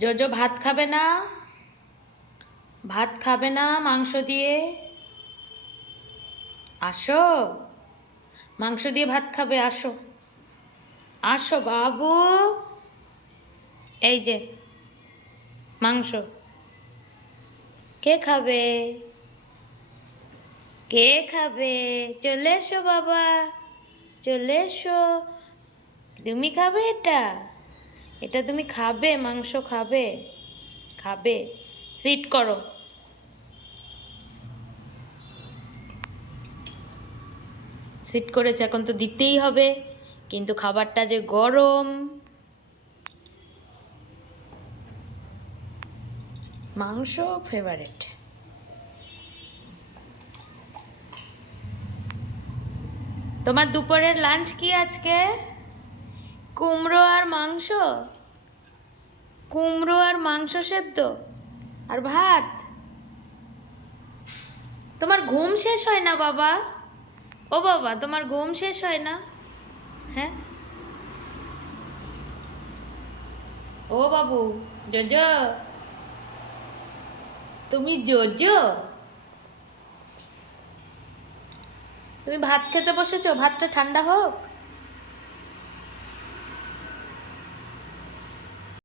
JoJo ভাত খাবে না? ভাত খাবে না মাংস দিয়ে? আসো, মাংস দিয়ে ভাত খাবে, আসো আসো বাবু। এই যে মাংস, কে খাবে? কে খাবে? চলে এসো বাবা, চলে এসো। তুমি খাবে এটা? এটা তুমি খাবে? মাংস খাবে? খাবে? সিট করো। সিট করেছে, এখন তো দিতেই হবে, কিন্তু খাবারটা যে গরম। মাংস ফেভারিট। তোমার দুপুরের লাঞ্চ কি আজকে? কুমড়ো আর মাংস? কুমড়ো আর মাংস সেদ্ধ আর ভাত? তোমার ঘুম শেষ হয় না বাবা? ও বাবা, তোমার ঘুম শেষ হয় না? হ্যাঁ, ও বাবু, জোজো, তুমি জোজো? তুমি ভাত খেতে বসেছো? ভাতটা ঠান্ডা হোক।